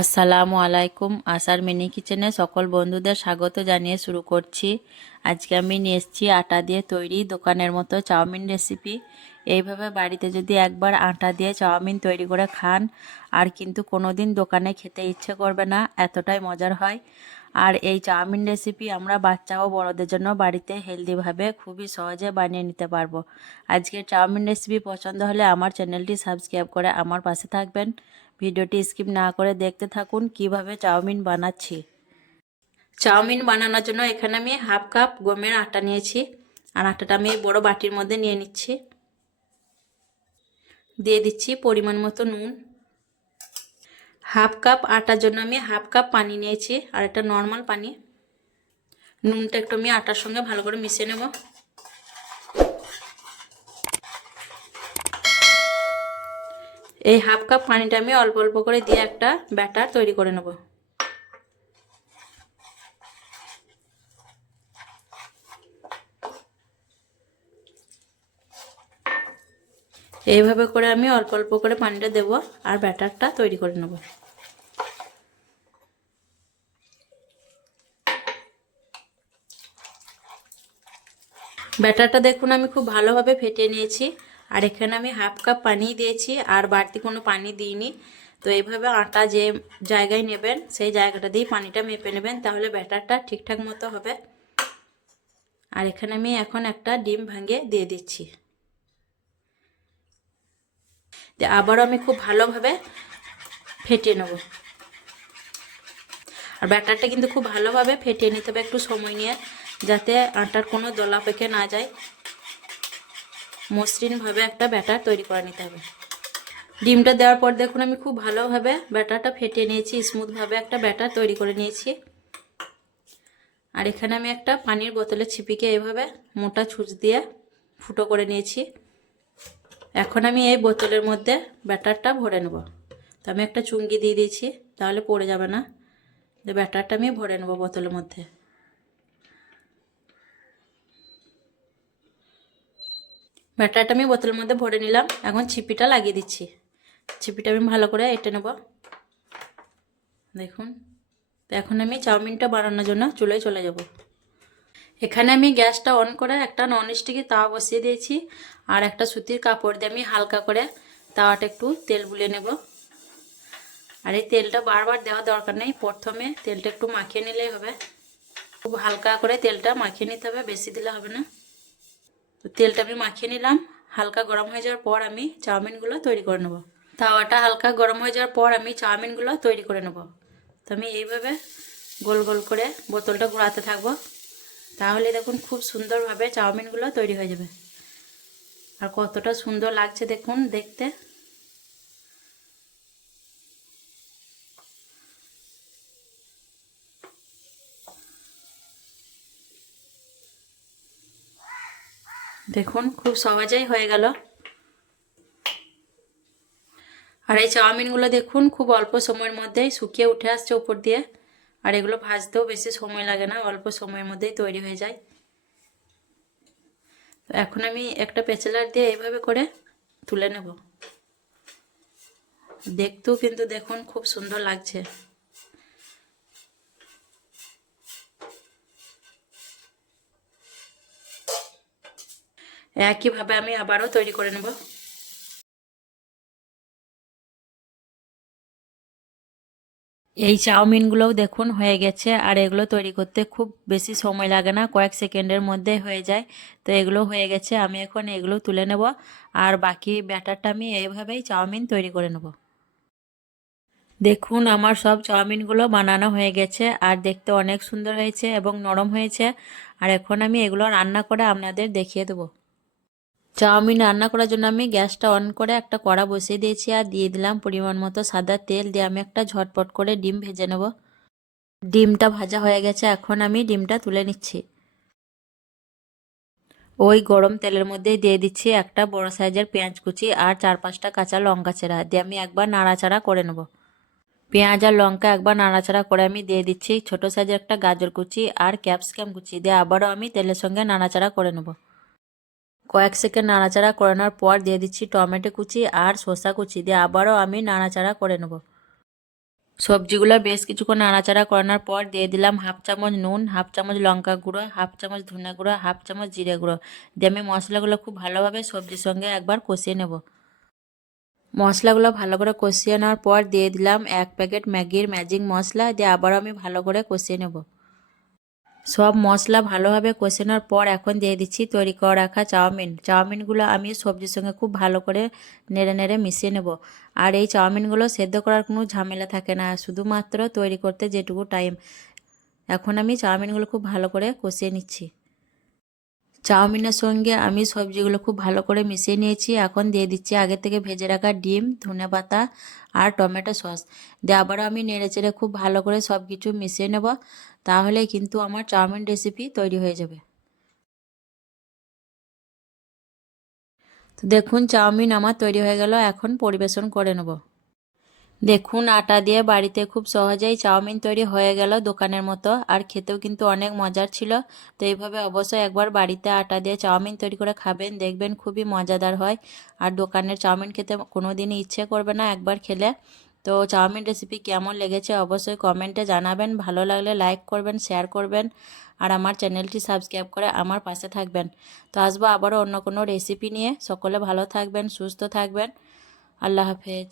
আসসালামু আলাইকুম। আশার মিনি কিচেনে সকল বন্ধুদের স্বাগত জানিয়ে শুরু করছি। আজকে আমি নিয়ে এসেছি আটা দিয়ে তৈরি দোকানের মতো চাউমিন রেসিপি। এইভাবে বাড়িতে যদি একবার আটা দিয়ে চাউমিন তৈরি করে খান আর কিন্তু কোনো দিন দোকানে খেতে ইচ্ছে করবে না, এতটাই মজার হয়। আর এই চাউমিন রেসিপি আমরা বাচ্চা ও বড়দের জন্য বাড়িতে হেলদিভাবে খুবই সহজে বানিয়ে নিতে পারবো। আজকের চাউমিন রেসিপি পছন্দ হলে আমার চ্যানেলটি সাবস্ক্রাইব করে আমার পাশে থাকবেন। ভিডিওটি স্কিপ না করে দেখতে থাকুন কিভাবে চাউমিন বানাচ্ছি। চাউমিন বানানোর জন্য এখানে আমি হাফ কাপ গমের আটা নিয়েছি, আর আটাটা আমি বড় বাটির মধ্যে নিয়ে নিচ্ছি। দিয়ে দিচ্ছি পরিমাণ মতো নুন। হাফ কাপ আটার জন্য আমি হাফ কাপ পানি নিয়েছি, আর এটা নর্মাল পানি। নুনটা একটু আমি আটার সঙ্গে ভালো করে মিশিয়ে নেব। এই হাফ কাপ পানিটা আমি অল্প অল্প করে দিয়ে একটা ব্যাটার তৈরি করে নেব। এইভাবে করে আমি অল্প অল্প করে পানিটা দেব আর ব্যাটারটা তৈরি করে নেব। ব্যাটারটা দেখুন আমি খুব ভালোভাবে ফেটিয়ে নিয়েছি, আর এখানে আমি হাফ কাপ পানি দিয়েছি আর বাড়তি কোনো পানি দিইনি। তো এইভাবে আটা যে জায়গায় নেবেন সেই জায়গাটা দিয়ে পানিটা মেপে নেবেন, তাহলে ব্যাটারটা ঠিকঠাক মতো হবে। আর এখানে আমি এখন একটা ডিম ভাঙিয়ে দিয়ে দিচ্ছি। আবারও আমি খুব ভালোভাবে ফেটিয়ে নেব। আর ব্যাটারটা কিন্তু খুব ভালোভাবে ফেটিয়ে নিতে হবে একটু সময় নিয়ে, যাতে আটার কোনো দলা পেকে না যায়। মসৃণভাবে একটা ব্যাটার তৈরি করে নিতে হবে। ডিমটা দেওয়ার পর দেখুন আমি খুব ভালোভাবে ব্যাটারটা ফেটিয়ে নিয়েছি, স্মুথভাবে একটা ব্যাটার তৈরি করে নিয়েছি। আর এখানে আমি একটা পানির বোতলের ছিপিকে এইভাবে মোটা ছুঁচ দিয়ে ফুটো করে নিয়েছি। এখন আমি এই বোতলের মধ্যে ব্যাটারটা ভরে নেব। তো আমি একটা চুঙ্গি দিয়ে দিয়েছি, তাহলে পড়ে যাবে না। ব্যাটারটা আমি ভরে নেব বোতলের মধ্যে। ব্যাটারটা আমি বোতলের মধ্যে ভরে নিলাম। এখন ছিপিটা লাগিয়ে দিচ্ছি। ছিপিটা আমি ভালো করে এঁটে নেব। দেখুন, তো এখন আমি চাউমিনটা বানানোর জন্য চুলায় চলে যাব। এখানে আমি গ্যাসটা অন করে একটা ননস্টিকি তাওয়া বসিয়ে দিয়েছি, আর একটা সুতির কাপড় দিয়ে আমি হালকা করে তাওয়াটা একটু তেল বুলিয়ে নেব। আর এই তেলটা বারবার দেওয়া দরকার নেই, প্রথমে তেলটা একটু মাখিয়ে নিলেই হবে। খুব হালকা করে তেলটা মাখিয়ে নিতে হবে, বেশি দিলে হবে না। তো তেলটা আমি মাখিয়ে নিলাম। হালকা গরম হয়ে যাওয়ার পর আমি চাউমিনগুলো তৈরি করে নেব। তাওয়াটা হালকা গরম হয়ে যাওয়ার পর আমি চাউমিনগুলো তৈরি করে নেব। তো আমি এইভাবে গোল গোল করে বোতলটা ঘোরাতে থাকবো, তাহলে দেখুন খুব সুন্দরভাবে চাউমিনগুলো তৈরি হয়ে যাবে। আর কতটা সুন্দর লাগছে দেখুন দেখতে। দেখুন খুব সহজেই হয়ে গেল। আর এই চাউমিনগুলো দেখুন খুব অল্প সময়ের মধ্যেই শুকিয়ে উঠে আসছে উপর দিয়ে। আর এগুলো ভাজতেও বেশি সময় লাগে না, অল্প সময়ের মধ্যেই তৈরি হয়ে যায়। তো এখন আমি একটা পেঁচালার দিয়ে এইভাবে করে তুলে নেব। দেখতেও কিন্তু দেখুন খুব সুন্দর লাগছে। একইভাবে আমি আবারও তৈরি করে নেব। এই চাউমিনগুলোও দেখুন হয়ে গেছে, আর এগুলো তৈরি করতে খুব বেশি সময় লাগে না, কয়েক সেকেন্ডের মধ্যে হয়ে যায়। তো এগুলো হয়ে গেছে, আমি এখন এগুলো তুলে নেব। আর বাকি ব্যাটারটা আমি এইভাবেই চাউমিন তৈরি করে নেব। দেখুন আমার সব চাউমিনগুলো বানানো হয়ে গেছে, আর দেখতে অনেক সুন্দর হয়েছে এবং নরম হয়েছে। আর এখন আমি এগুলো রান্না করে আপনাদের দেখিয়ে দেবো। চাউমিন রান্না করার জন্য আমি গ্যাসটা অন করে একটা কড়া বসিয়ে দিয়েছি, আর দিয়ে দিলাম পরিমাণ মতো সাদা তেল। দিয়ে আমি একটা ঝটপট করে ডিম ভেজে নেব। ডিমটা ভাজা হয়ে গেছে, এখন আমি ডিমটা তুলে নিচ্ছি। ওই গরম তেলের মধ্যেই দিয়ে দিচ্ছি একটা বড় সাইজের পেঁয়াজ কুচি আর 4-5টা কাঁচা লঙ্কা চেরা। দিয়ে আমি একবার নাড়াচাড়া করে নেব। পেঁয়াজ আর লঙ্কা একবার নাড়াচাড়া করে আমি দিয়ে দিচ্ছি ছোট সাইজের একটা গাজর কুচি আর ক্যাপসিকাম কুচি। দিয়ে আবারও আমি তেলের সঙ্গে নাড়াচাড়া করে নেব। কয়েক সেকেন্ড নাড়াচাড়া করে নেওয়ার পর দিয়ে দিচ্ছি টমেটো কুচি আর শসা কুচি। দিয়ে আবারও আমি নাড়াচাড়া করে নেব। সবজিগুলো বেশ কিছুক্ষণ নাড়াচাড়া করানোর পর দিয়ে দিলাম হাফ চামচ নুন, হাফ চামচ লঙ্কা গুঁড়ো, হাফ চামচ ধনে গুঁড়ো, হাফ চামচ জিরে গুঁড়ো দিয়ে আমি মশলাগুলো খুব ভালোভাবে সবজির সঙ্গে একবার কষিয়ে নেব। মশলাগুলো ভালো করে কষিয়ে নেওয়ার পর দিয়ে দিলাম 1 প্যাকেট ম্যাগির ম্যাজিক মশলা, দিয়ে আবারও আমি ভালো করে কষিয়ে নেব। সব মশলা ভালোভাবে কষানোর পর এখন দিয়ে দিচ্ছি তৈরি করে রাখা চাউমিনগুলো আমি সবজির সঙ্গে খুব ভালো করে নেড়ে নেড়ে মিশিয়ে নেব। আর এই চাউমিনগুলো সেদ্ধ করার কোনো ঝামেলা থাকে না, শুধুমাত্র তৈরি করতে যেটুকু টাইম। এখন আমি চাউমিনগুলো খুব ভালো করে কষিয়ে নিচ্ছি। চাউমিনের সঙ্গে আমি সবজিগুলো খুব ভালো করে মিশিয়ে নিয়েছি। এখন দিয়ে দিচ্ছি আগে থেকে ভেজে রাখা ডিম, ধনেপাতা আর টমেটো সস দিয়ে আবারও আমি নেড়েচেড়ে খুব ভালো করে সব কিছু মিশিয়ে নেব। তাহলে কিন্তু আমার চাউমিন রেসিপি তৈরি হয়ে যাবে। তো দেখুন চাউমিন আমার তৈরি হয়ে গেল, এখন পরিবেশন করে নেব। দেখুন আটা দিয়ে বাড়িতে খুব সহজেই চাউমিন তৈরি হয়ে গেল দোকানের মতো, আর খেতেও কিন্তু অনেক মজার ছিল। তো এইভাবে অবশ্যই একবার বাড়িতে আটা দিয়ে চাউমিন তৈরি করে খাবেন, দেখবেন খুবই মজাদার হয়। আর দোকানের চাউমিন খেতে কোনো দিনই ইচ্ছে করবে না একবার খেলে। তো চাউমিন রেসিপি কেমন লেগেছে অবশ্যই কমেন্টে জানাবেন, ভালো লাগলে লাইক করবেন, শেয়ার করবেন আর আমার চ্যানেলটি সাবস্ক্রাইব করে আমার পাশে থাকবেন। তো আসবো আবারও অন্য কোনো রেসিপি নিয়ে। সকলে ভালো থাকবেন, সুস্থ থাকবেন। আল্লাহ হাফেজ।